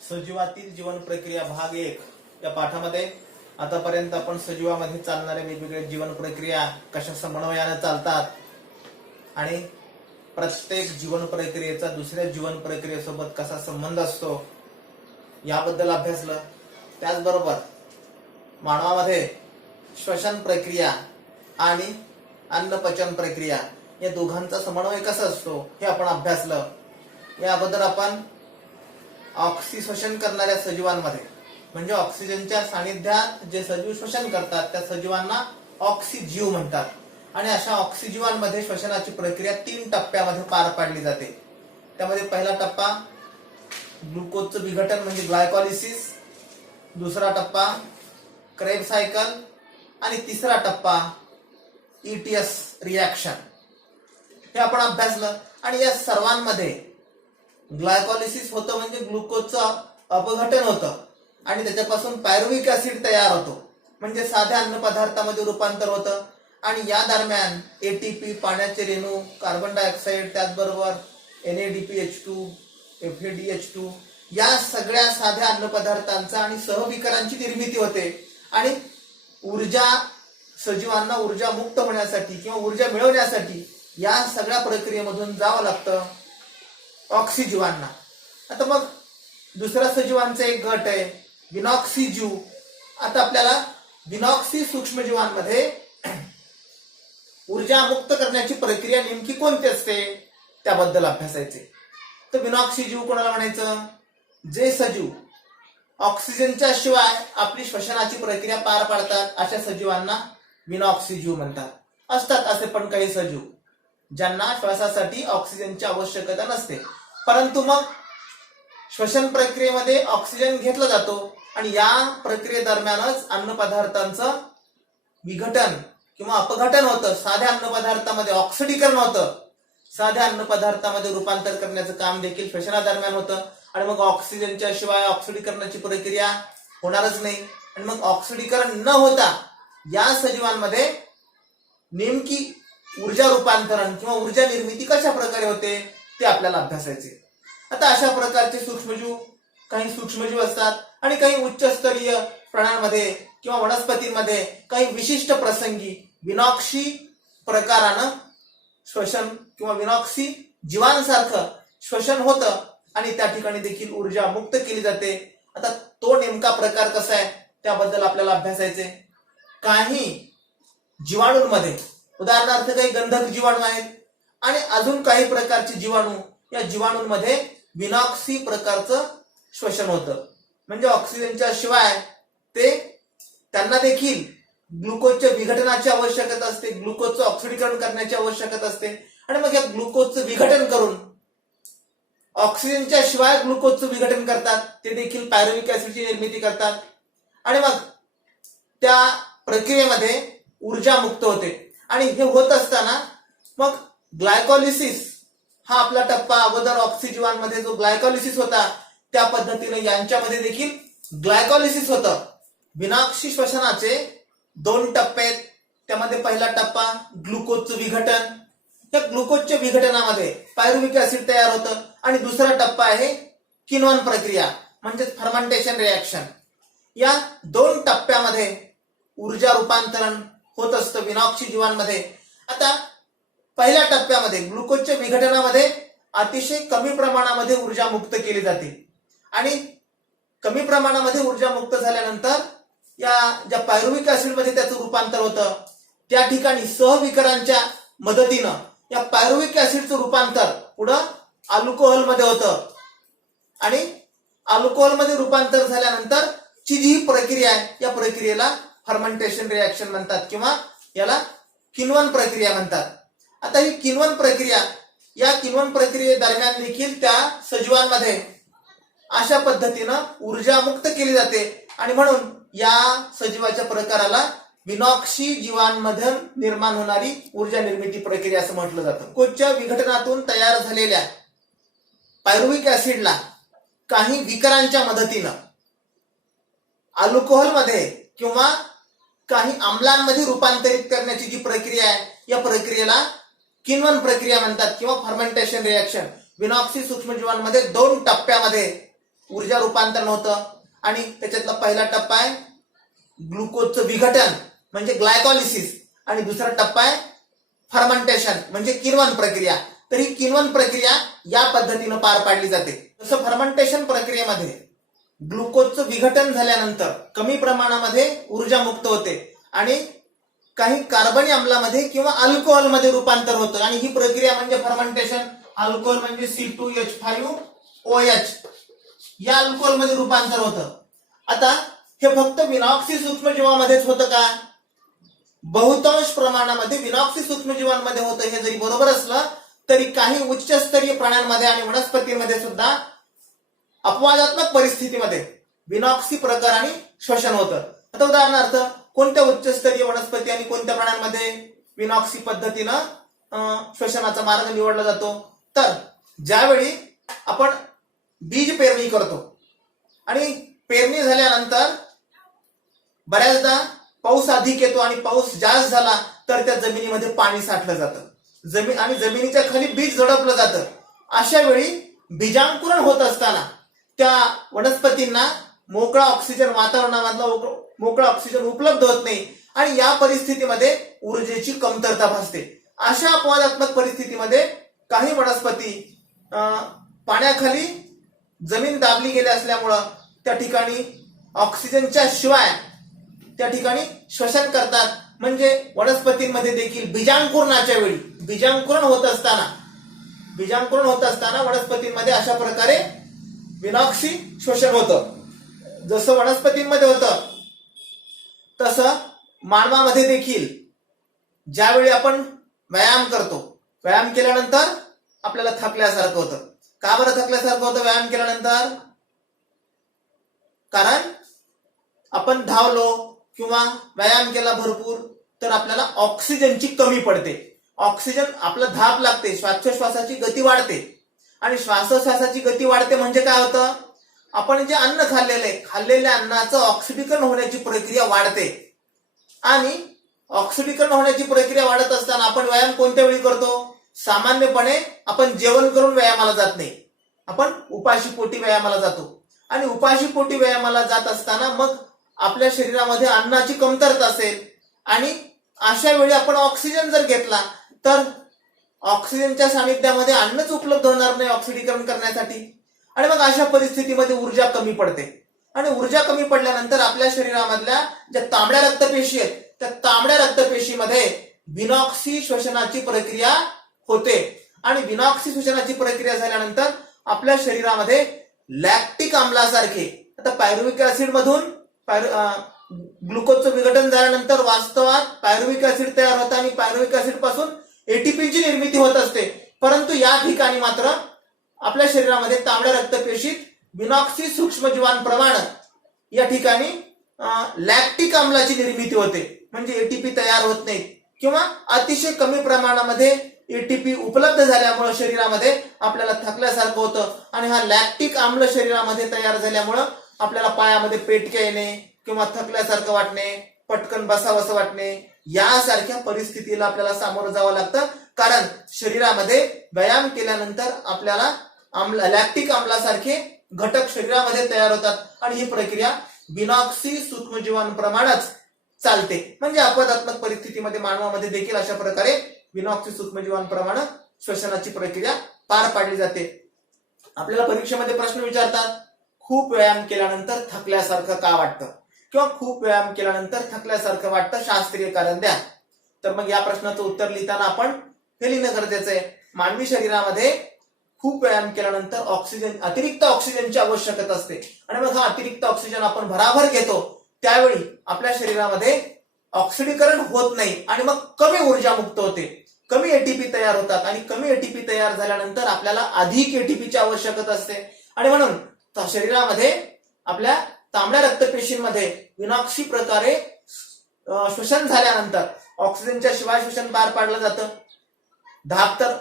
सजीवातील जीवन प्रक्रिया भाग 1 या पाठामध्ये आतापर्यंत आपण सजीवामध्ये चालणाऱ्या वेगवेगळ्या जीवन प्रक्रिया कशा समन्वयाने चालतात आणि प्रत्येक जीवन प्रक्रियेचा दुसऱ्या जीवन प्रक्रियेसोबत कसा संबंध असतो याबद्दल अभ्यासलं। त्याचबरोबर मानवामध्ये श्वसन प्रक्रिया आणि अन्नपचन प्रक्रिया या दोघांचा समन्वय कसा असतो हे आपण अभ्यासलं। या अगोदर आपण ऑक्सिश्वसन करणाऱ्या सजीवांमध्ये म्हणजे ऑक्सिजनच्या सानिध्यात जे सजीव श्वसन करतात त्या सजीवांना ऑक्सिजीव म्हणतात आणि अशा ऑक्सिजीवांमध्ये श्वसनाची प्रक्रिया 3 टप्प्यामध्ये पार पाडली जाते। त्यामध्ये पहिला टप्पा ग्लुकोजचं विघटन म्हणजे ग्लायकॉलिसिस, दुसरा टप्पा क्रेब्स सायकल आणि तिसरा टप्पा ETS रिएक्शन हे आपण अभ्यासलं। आणि या सर्वांमध्ये ग्लायकॉलिसिस होतं म्हणजे ग्लुकोजचं अपघटन होतं आणि त्याच्यापासून पायरुव्हिक ऍसिड तयार होतो म्हणजे साध्या अन्न पदार्थामध्ये रूपांतर होतं आणि या दरम्यान ATP, पाण्याचे रेणू, कार्बन डायऑक्साईड, त्याचबरोबर NADPH2, FADH2 या सगळ्या साध्या अन्न पदार्थांचा आणि सहविकारांची निर्मिती होते आणि ऊर्जा सजीवांना ऊर्जा मुक्त होण्यासाठी किंवा ऊर्जा मिळवण्यासाठी या सगळ्या प्रक्रियेमधून जावं लागतं ऑक्सिजीवांना। आता मग दुसरा सजीवांचा एक गट आहे विनॉक्सिजीव। आता आपल्याला विनॉक्सी सूक्ष्मजीवांमध्ये ऊर्जा मुक्त करण्याची प्रक्रिया नेमकी कोणती असते त्याबद्दल अभ्यासायचे। तर विनॉक्सिजीव कोणाला म्हणायचं? जे सजीव ऑक्सिजनच्या शिवाय आपली श्वसनाची प्रक्रिया पार पाडतात अशा सजीवांना विनॉक्सिजीव म्हणतात। असतात असे पण काही सजीव ज्यांना श्वासासाठी ऑक्सिजनची आवश्यकता नसते, परंतु मग श्वसन प्रक्रियेमध्ये ऑक्सिजन घेतला जातो आणि या प्रक्रियेदरम्यानच अन्न पदार्थांचं विघटन किंवा अपघटन होतं। साध्या अन्न पदार्थामध्ये ऑक्सिडीकरण होतं, साध्या अन्न पदार्थामध्ये रूपांतर करण्याचं काम देखील श्वसनादरम्यान होतं आणि मग ऑक्सिजनच्या शिवाय ऑक्सिडीकरणाची प्रक्रिया होणारच नाही आणि मग ऑक्सिडीकरण न होता या सजीवांमध्ये नेमकी ऊर्जा रूपांतरण किंवा ऊर्जा निर्मिती कशा प्रकारे होते ते आपल्याला अभ्यासायचे। आता अशा प्रकारचे सूक्ष्मजीव काही सूक्ष्मजीव असतात आणि काही उच्चस्तरीय प्राण्यांमध्ये किंवा वनस्पतींमध्ये काही विशिष्ट प्रसंगी विनॉक्सी प्रकारानं श्वसन किंवा विनॉक्सी जीवांसारखं श्वसन होतं आणि त्या ठिकाणी देखील ऊर्जा मुक्त केली जाते। आता तो नेमका प्रकार कसा आहे त्याबद्दल आपल्याला अभ्यासायचे। काही जीवाणूंमध्ये उदाहरणार्थ काही गंधक जीवाणू आहेत आणि अजून काही प्रकारचे जीवाणू या जीवाणूंमध्ये विनॉक्सी प्रकारचं श्वसन होतं म्हणजे ऑक्सिजनच्या शिवाय त्यांना देखील ग्लुकोजच्या विघटनाची आवश्यकता असते, ग्लुकोजचं ऑक्सिडीकरण करण्याची आवश्यकता असते आणि मग या ग्लुकोजचं विघटन करून ऑक्सिजनच्या शिवाय ग्लुकोजचं विघटन करतात, ते देखील पायरुव्हिक ऍसिडची निर्मिती करतात आणि मग त्या प्रक्रियेमध्ये ऊर्जा मुक्त होते। आणि हे होत असताना मग ग्लायकॉलिसिस हा आपला टप्पा अगोदर ऑक्सिजीवांमध्ये जो ग्लायकॉलिसिस होता त्या पद्धतीने यांच्यामध्ये देखील ग्लायकॉलिसिस होतं। विनॉक्सी श्वसनाचे 2 टप्पे आहेत। त्यामध्ये पहिला टप्पा ग्लुकोजचं विघटन, या ग्लुकोजच्या विघटनामध्ये पायरुव्हिक ऍसिड तयार होतं आणि दुसरा टप्पा आहे किण्वन प्रक्रिया म्हणजे फर्मेंटेशन रिएक्शन। या 2 टप्प्यामध्ये ऊर्जा रूपांतरण होत असतं विनॉक्सी जीवांमध्ये। आता पहिल्या टप्प्यामध्ये ग्लुकोजच्या विघटनामध्ये अतिशय कमी प्रमाणामध्ये ऊर्जा मुक्त केली जाते आणि कमी प्रमाणामध्ये ऊर्जा मुक्त झाल्यानंतर या ज्या पायरुव्हिक ऍसिड मध्ये त्याचं रूपांतर होतं त्या ठिकाणी सहविकारांच्या मदतीनं या पायरुव्हिक ऍसिडचं रूपांतर पुढं अल्कोहोल मध्ये होतं आणि अल्कोहोल मध्ये रूपांतर झाल्यानंतर ची जी प्रक्रिया आहे या प्रक्रियेला फर्मेंटेशन रिएक्शन म्हणतात किंवा याला किण्वन प्रक्रिया म्हणतात। आता ही किण्वन प्रक्रिया या किण्वन प्रक्रियेदरम्यान देखील त्या सजीवांमध्ये अशा पद्धतीनं ऊर्जा मुक्त केली जाते आणि म्हणून या सजीवाच्या प्रकाराला विनॉक्सी जीवांमध्ये निर्माण होणारी ऊर्जा निर्मिती प्रक्रिया असं म्हटलं जातं। ग्लुकोजच्या विघटनातून तयार झालेल्या पायरुव्हिक ऍसिडला काही विकारांच्या मदतीनं अल्कोहोलमध्ये किंवा काही आम्लांमध्ये रूपांतरित करण्याची जी प्रक्रिया आहे या प्रक्रियेला किण्वन प्रक्रिया म्हणतात किंवा फर्मेंटेशन रिएक्शन। विनॉक्सी सूक्ष्मजीवांमध्ये 2 टप्प्यामध्ये ऊर्जा रूपांतरण होतं आणि त्याच्यातला पहिला टप्पा आहे ग्लुकोजचं विघटन म्हणजे ग्लायकॉलिसिस आणि दुसरा टप्पा आहे फर्मेंटेशन म्हणजे किण्वन प्रक्रिया. तर ही किण्वन प्रक्रिया या पद्धतीनं पार पाडली जाते. जसं फर्मेंटेशन प्रक्रियेमध्ये ग्लुकोजचं विघटन झाल्यानंतर कमी प्रमाणामध्ये ऊर्जा मुक्त होते आणि काही कार्बनी अम्लामध्ये किंवा अल्कोहोलमध्ये रूपांतर होतं आणि ही प्रक्रिया म्हणजे फर्मेंटेशन. अल्कोहोल म्हणजे C2H5OH या अल्कोहोलमध्ये रूपांतर होतं. आता हे फक्त विनॉक्सी सूक्ष्मजीवांमध्येच होतं का? बहुतांश प्रमाणामध्ये विनॉक्सी सूक्ष्मजीवांमध्ये होतं. हे जरी बरोबर असलं तरी काही उच्चस्तरीय प्राण्यांमध्ये आणि वनस्पतींमध्ये सुद्धा अपवादात्मक परिस्थितीमध्ये विनॉक्सी प्रकाराने श्वसन होतं. आता उदाहरणार्थ कोणत्या उच्चस्तरीय वनस्पती आणि कोणत्या प्राण्यांमध्ये विनॉक्सी पद्धतीनं श्वसनाचा मार्ग निवडला जातो? तर ज्यावेळी आपण बीज पेरणी करतो आणि पेरणी झाल्यानंतर बऱ्याचदा पाऊस अधिक येतो आणि पाऊस जास्त झाला तर त्या जमिनीमध्ये पाणी साठलं जातं आणि जमिनीच्या खाली बीज झडपलं जातं. अशा वेळी बीजांकुरण होत असताना त्या वनस्पतींना मोकळा ऑक्सिजन वातावरणामधला मोकळा ऑक्सिजन उपलब्ध होत नाही आणि या परिस्थितीमध्ये ऊर्जेची कमतरता भासते. अशा अपवादात्मक परिस्थितीमध्ये काही वनस्पती पाण्याखाली जमीन दाबली गेली असल्यामुळं त्या ठिकाणी ऑक्सिजनच्या शिवाय त्या ठिकाणी श्वसन करतात. म्हणजे वनस्पतींमध्ये देखील बीजांकुरणाच्या वेळी बीजांकुरण होत असताना वनस्पतींमध्ये अशा प्रकारे विनॉक्सी श्वसन होतं. जसं वनस्पतींमध्ये होतं तसं मानवामध्ये देखील ज्यावेळी आपण व्यायाम करतो, व्यायाम केल्यानंतर आपल्याला थकल्यासारखं होतं. का बरं थकल्यासारखं होतं व्यायाम केल्यानंतर? कारण आपण धावलो किंवा व्यायाम केला भरपूर तर आपल्याला ऑक्सिजनची कमी पडते. ऑक्सिजन आपलं धाप लागते, श्वासोश्वासाची गती वाढते आणि श्वासोश्वासाची गती वाढते म्हणजे काय होतं? आपण जे अन्न खाल्लेल्या अन्नाचं ऑक्सिडीकरण होण्याची प्रक्रिया वाढते आणि ऑक्सिडीकरण होण्याची प्रक्रिया वाढत असताना आपण व्यायाम कोणत्या वेळी करतो? सामान्यपणे आपण जेवण करून व्यायामाला जात नाही, आपण उपाशी पोटी व्यायामाला जातो आणि उपाशी पोटी व्यायामाला जात असताना मग आपल्या शरीरामध्ये अन्नाची कमतरता असेल आणि अशा वेळी आपण ऑक्सिजन जर घेतला तर ऑक्सिजनच्या सानिध्यामध्ये अन्नच उपलब्ध होणार नाही ऑक्सिडीकरण करण्यासाठी आणि मग अशा परिस्थितीमध्ये ऊर्जा कमी पडते आणि ऊर्जा कमी पडल्यानंतर आपल्या शरीरामधल्या ज्या तांबड्या रक्तपेशी आहेत त्या तांबड्या रक्तपेशीमध्ये विनॉक्सी श्वसनाची प्रक्रिया होते आणि विनॉक्सी श्वसनाची प्रक्रिया झाल्यानंतर आपल्या शरीरामध्ये लॅक्टिक आम्लासारखे आता पायरुविक ऍसिड मधून ग्लुकोजचं विघटन झाल्यानंतर वास्तवात पायरुविक ऍसिड तयार होतं आणि पायरुविक ऍसिड पासून एटीपीची निर्मिती होत असते. परंतु या ठिकाणी मात्र आपल्या शरीरामध्ये तांबड्या रक्तपेशीत विनॉक्सी सूक्ष्मजीवांप्रमाणे या ठिकाणी लॅक्टिक आम्लाची निर्मिती होते म्हणजे एटीपी तयार होत नाही किंवा अतिशय कमी प्रमाणामध्ये एटीपी उपलब्ध झाल्यामुळे शरीरामध्ये आपल्याला थकल्यासारखं होतं आणि हा लॅक्टिक आम्ल शरीरामध्ये तयार झाल्यामुळं आपल्याला पायामध्ये पेटके येणे किंवा थकल्यासारखं वाटणे, पटकन बसावंसं वाटणे यासारख्या परिस्थितीला आपल्याला सामोरं जावं लागतं. कारण शरीरामध्ये व्यायाम केल्यानंतर आपल्याला लॅक्टिक आम्लासारखे घटक शरीरामध्ये तयार होतात आणि ही प्रक्रिया विनॉक्सी सूक्ष्मजीवांप्रमाणेच चालते. म्हणजे अपवादात्मक परिस्थितीमध्ये मानवामध्ये देखील अशा प्रकारे विनॉक्सी सूक्ष्मजीवांप्रमाणे श्वसनाची प्रक्रिया पार पाडली जाते. आपल्याला परीक्षेमध्ये प्रश्न विचारतात, खूप व्यायाम केल्यानंतर थकल्यासारखं का वाटतं किंवा खूप व्यायाम केल्यानंतर थकल्यासारखं वाटतं, शास्त्रीय कारण द्या. तर मग या प्रश्नाचं उत्तर लिहिताना आपण हे लिहिणं गरजेचं आहे, मानवी शरीरामध्ये खूप व्यायाम केल्यानंतर अतिरिक्त ऑक्सिजनची आवश्यकता असते आणि मग हा अतिरिक्त ऑक्सिजन आपण भराभर घेतो त्यावेळी आपल्या शरीरामध्ये ऑक्सिडीकरण होत नाही आणि मग कमी ऊर्जा मुक्त होते, कमी एटीपी तयार होतात आणि कमी एटीपी तयार झाल्यानंतर आपल्याला अधिक एटीपीची आवश्यकता असते आणि म्हणून शरीरामध्ये आपल्या तांबड्या रक्तपेशींमध्ये विनॉक्सी प्रकारे श्वसन झाल्यानंतर ऑक्सिजनच्या शिवाय श्वसन पार पाडलं जातं. धाप तर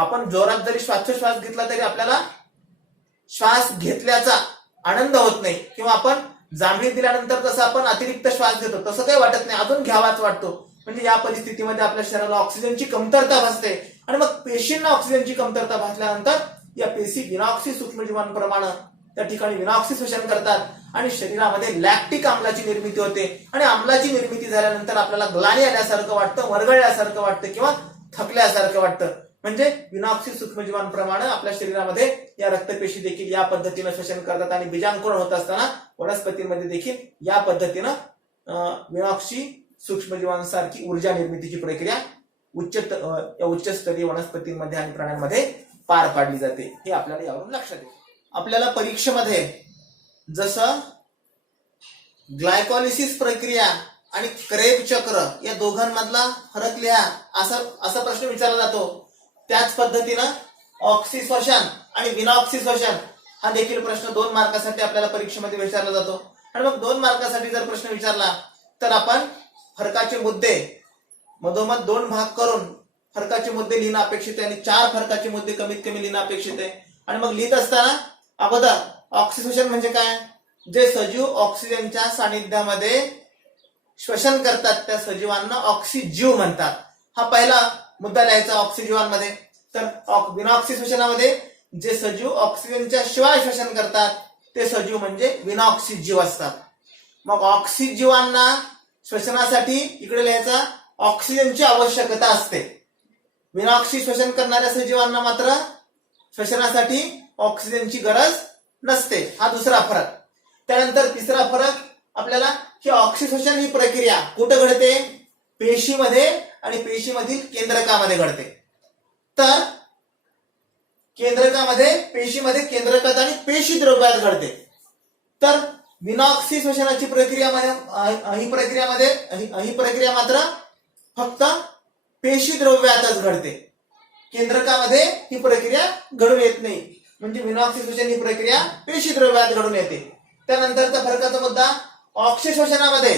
आपण जोरात जरी श्वासोश्वास घेतला तरी आपल्याला श्वास घेतल्याचा आनंद होत नाही किंवा आपण जांभळी दिल्यानंतर जसं आपण अतिरिक्त श्वास घेतो तसं काही वाटत नाही, अजून घ्यावाच वाटतो. म्हणजे या परिस्थितीमध्ये आपल्या शरीराला ऑक्सिजनची कमतरता भासते आणि मग पेशींना ऑक्सिजनची कमतरता भासल्यानंतर या पेशी विनॉक्सी सूक्ष्मजीवांप्रमाणे त्या ठिकाणी विनॉक्सी शोषण करतात आणि शरीरामध्ये लॅक्टिक आम्लाची निर्मिती होते आणि आम्लाची निर्मिती झाल्यानंतर आपल्याला ग्लानी आल्यासारखं वाटतं, मरगळल्यासारखं वाटतं किंवा थकल्यासारखं वाटतं. म्हणजे विनॉक्सी सूक्ष्मजीवांप्रमाणे आपल्या शरीरामध्ये या रक्तपेशी देखील या पद्धतीनं शोषण करतात आणि बीजांकुरण होत असताना वनस्पतींमध्ये देखील या पद्धतीनं विनॉक्सी सूक्ष्मजीवांसारखी ऊर्जा निर्मितीची प्रक्रिया उच्चस्तरीय वनस्पतींमध्ये आणि प्राण्यांमध्ये पार पाडली जाते. हे आपल्याला यावरून लक्षात येते. आपल्याला परीक्षेमध्ये जसं ग्लायकॉलिसिस प्रक्रिया आणि क्रेब चक्र या दोघांमधला फरक लिहा असा प्रश्न विचारला जातो, त्याच पद्धतीनं ऑक्सिश्वसन आणि विनॉक्सिश्वसन हा देखील प्रश्न 2 मार्कासाठी आपल्याला परीक्षेमध्ये विचारला जातो. आणि मग 2 मार्कासाठी जर प्रश्न विचारला तर आपण फरकाचे मुद्दे मधोमध 2 भाग करून फरकाचे मुद्दे लिहिणं अपेक्षित आहे आणि 4 फरकाचे मुद्दे कमीत कमी लिहिणं अपेक्षित आहे. आणि मग लिहित असताना अगोदर ऑक्सिश्वसन म्हणजे काय, जे सजीव ऑक्सिजनच्या सानिध्यामध्ये श्वसन करतात त्या सजीवांना ऑक्सिजीव म्हणतात. हा पहिला मुद्दा लिहायचा ऑक्सिजीवांमध्ये. तर विनॉक्सिश्वसनामध्ये जे सजीव ऑक्सिजनच्या शिवाय श्वसन करतात ते सजीव म्हणजे विनॉक्सिजीव असतात. मग ऑक्सिजीवांना श्वसनासाठी इकडे लिहायचा ऑक्सिजनची आवश्यकता असते. विनॉक्सी श्वसन करणाऱ्या सजीवांना मात्र श्वसनासाठी ऑक्सिजनची गरज नसते. हा दुसरा फरक. त्यानंतर तिसरा फरक आपल्याला की ऑक्सिश्वसन ही प्रक्रिया कुठं घडते, पेशीमध्ये आणि पेशीमधील केंद्रकामध्ये घडते. तर पेशीमध्ये केंद्रकात आणि पेशी द्रव्यात घडते. तर विनॉक्सी श्वसनाची ही प्रक्रिया मात्र फक्त पेशी द्रव्यातच घडते, केंद्रकामध्ये ही प्रक्रिया घडून येत नाही. म्हणजे विनॉक्सी श्वसन ही प्रक्रिया पेशी द्रव्यात घडून येते. त्यानंतरचा फरकाचा मुद्दा, ऑक्सिश्वसनामध्ये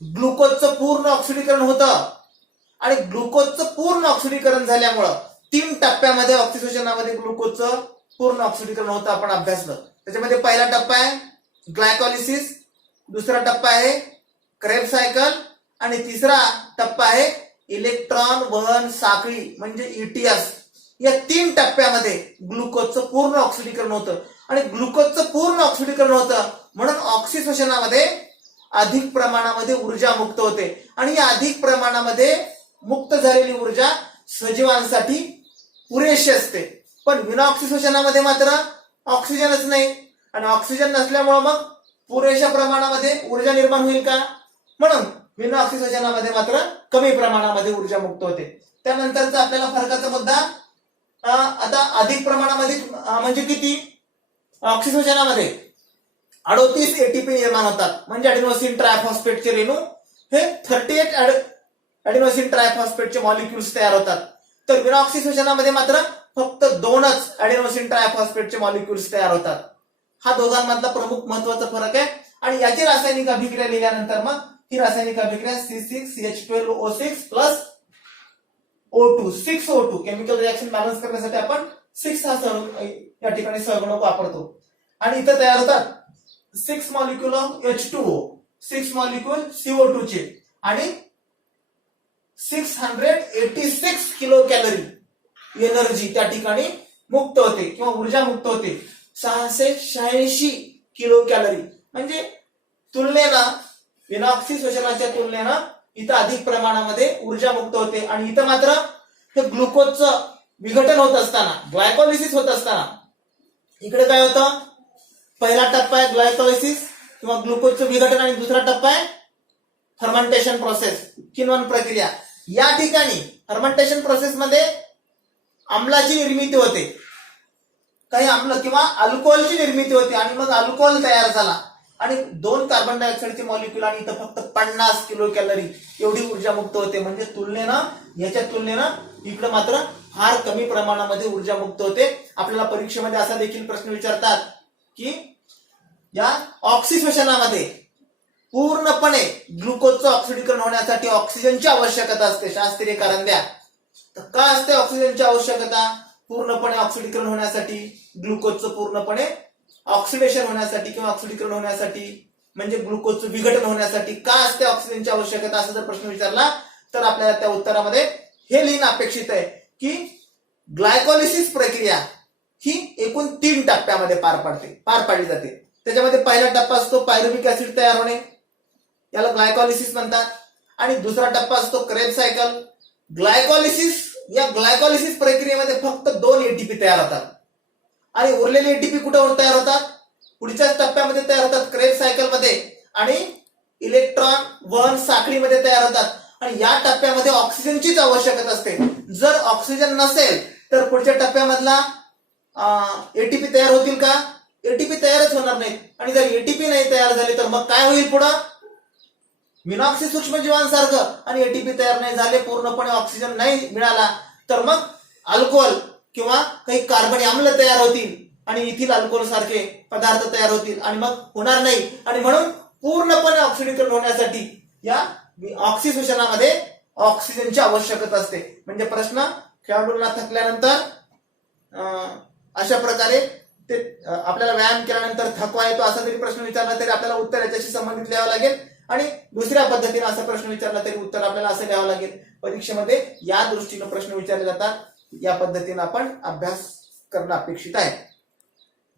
ग्लुकोजचं पूर्ण ऑक्सिडीकरण होतं आणि ग्लुकोजचं पूर्ण ऑक्सिडीकरण झाल्यामुळं 3 टप्प्यामध्ये ऑक्सिश्वसनामध्ये ग्लुकोजचं पूर्ण ऑक्सिडीकरण होतं. आपण अभ्यासलं. त्याच्यामध्ये पहिला टप्पा आहे ग्लायकॉलिसिस, दुसरा टप्पा आहे क्रेब्स सायकल आणि तिसरा टप्पा आहे इलेक्ट्रॉन वहन साखळी म्हणजे ETS. या 3 टप्प्यामध्ये ग्लुकोजचं पूर्ण ऑक्सिडीकरण होतं आणि ग्लुकोजचं पूर्ण ऑक्सिडीकरण होतं म्हणून ऑक्सिश्वसनामध्ये अधिक प्रमाणामध्ये ऊर्जा मुक्त होते आणि या अधिक प्रमाणामध्ये मुक्त झालेली ऊर्जा सजीवांसाठी पुरेशी असते. पण विनॉक्सिश्वसनामध्ये मात्र ऑक्सिजनच नाही आणि ऑक्सिजन नसल्यामुळे मग पुरेशा प्रमाणामध्ये ऊर्जा निर्माण होईल का, म्हणून विनॉक्सिश्वसनामध्ये मात्र कमी प्रमाणामध्ये ऊर्जा मुक्त होते. त्यानंतरचा आपल्याला फरकाचा मुद्दा, आता अधिक प्रमाणामध्ये म्हणजे किती, ऑक्सिश्वसनामध्ये 38 ATP निर्माण होतात. म्हणजे ॲडेनोसिन ट्रायफॉस्फेटचे रेणू हे 38 ॲडेनोसिन ट्रायफॉस्फेटचे मॉलिक्युल्स तयार होतात. तर विनॉक्सिश्वसनामध्ये मात्र फक्त 2च ॲडेनोसिन ट्रायफॉस्फेटचे मॉलिक्युल्स तयार होतात. हा दोघांमधला प्रमुख महत्वाचा फरक आहे. आणि याची रासायनिक अभिक्रिया लिहिल्यानंतर मग ही रासायनिक अभिक्रिया C6H12O6 plus O2 6O2 chemical reaction balance करण्यासाठी आपण 6 हा या ठिकाणी सहगुणक वापरतो. आणि इथं तयार होतात 6 molecule of H2O, 6 molecule CO2 चे आणि 686 किलो कॅलरी एनर्जी त्या ठिकाणी मुक्त होते किंवा ऊर्जा मुक्त होते. 686 किलो कॅलरी म्हणजे तुलनेनं विनॉक्सिश्वसनाच्या तुलनेनं इथं अधिक प्रमाणामध्ये ऊर्जा मुक्त होते. आणि इथं मात्र हे ग्लुकोजचं विघटन होत असताना, ग्लायकॉलिसिस होत असताना इकडे काय होतं, पहिला टप्पा आहे ग्लायकॉलिसिस किंवा ग्लुकोजचं विघटन आणि दुसरा टप्पा आहे फर्मेंटेशन प्रोसेस, किण्वन प्रक्रिया. या ठिकाणी फर्मेंटेशन प्रोसेस मध्ये आम्लाची निर्मिती होते, काही आम्ल किंवा अल्कोहोलची निर्मिती होते आणि मग अल्कोहोल तयार झाला आणि 2 कार्बन डायऑक्साईडचे मॉलिक्युल आणि इथं फक्त 50 किलो कॅलरी एवढी ऊर्जा मुक्त होते. म्हणजे याच्या तुलनेनं इकडे मात्र फार कमी प्रमाणामध्ये ऊर्जा मुक्त होते. आपल्याला परीक्षेमध्ये असा देखील प्रश्न विचारतात की या ऑक्सिश्वसनामध्ये पूर्णपणे ग्लुकोजचं ऑक्सिडीकरण होण्यासाठी ऑक्सिजनची आवश्यकता असते. शास्त्रीय कारण द्या. तर का असते ऑक्सिजनची आवश्यकता पूर्णपणे ऑक्सिडीकरण होण्यासाठी, ग्लुकोजचं पूर्णपणे ऑक्सिडेशन होण्यासाठी किंवा ऑक्सिडीकरण होण्यासाठी म्हणजे ग्लुकोजचं विघटन होण्यासाठी का असते ऑक्सिजनची आवश्यकता, असा जर प्रश्न विचारला तर आपल्याला त्या उत्तरामध्ये हे लिहिणं अपेक्षित आहे की ग्लायकॉलिसिस प्रक्रिया ही एकूण 3 टप्प्यामध्ये पार पाडली जाते. त्याच्यामध्ये पहिला टप्पा असतो पायरुव्हिक ऍसिड तयार होणे, याला ग्लायकॉलिसिस म्हणतात. आणि दुसरा टप्पा असतो क्रेब्स सायकल. ग्लायकॉलिसिस प्रक्रियेमध्ये फक्त 2 एटीपी तयार होतात आणि उरलेले एटीपी कुठे तयार होतात? पुढच्याच टप्प्यामध्ये तयार होतात, क्रेब्स सायकल मध्ये आणि इलेक्ट्रॉन वहन साखळीमध्ये तयार होतात. आणि या टप्प्यामध्ये ऑक्सिजनचीच आवश्यकता असते. जर ऑक्सिजन नसेल तर पुढच्या टप्प्यामधला एटीपी तयार होतील का? एटीपी तयारच होणार नाहीत. आणि जर एटीपी नाही तयार झाले तर मग काय होईल पुढं? मिनॉक्सी सूक्ष्मजीवांसारखं. आणि एटीपी तयार नाही झाले, पूर्णपणे ऑक्सिजन नाही मिळाला तर मग अल्कोहोल किंवा काही कार्बनी आम्ल तयार होतील आणि इथिल अल्कोहोल सारखे पदार्थ तयार होतील आणि मग होणार नाही. आणि म्हणून पूर्णपणे ऑक्सिडीकरण होण्यासाठी या ऑक्सिशोषणामध्ये ऑक्सिजनची आवश्यकता असते. म्हणजे प्रश्न खेळाडूंना थकल्यानंतर अशा प्रकारे ते आपल्याला व्यायाम केल्यानंतर थकवा येतो असा जरी प्रश्न विचारला तरी आपल्याला उत्तर याच्याशी संबंधित लिहावं लागेल. आणि दुसऱ्या पद्धतीने असा प्रश्न विचारला तरी उत्तर आपल्याला असं लिहावं लागेल. परीक्षेमध्ये या दृष्टीने प्रश्न विचारले जातात. या पद्धतीने आपण अभ्यास करणं अपेक्षित आहे.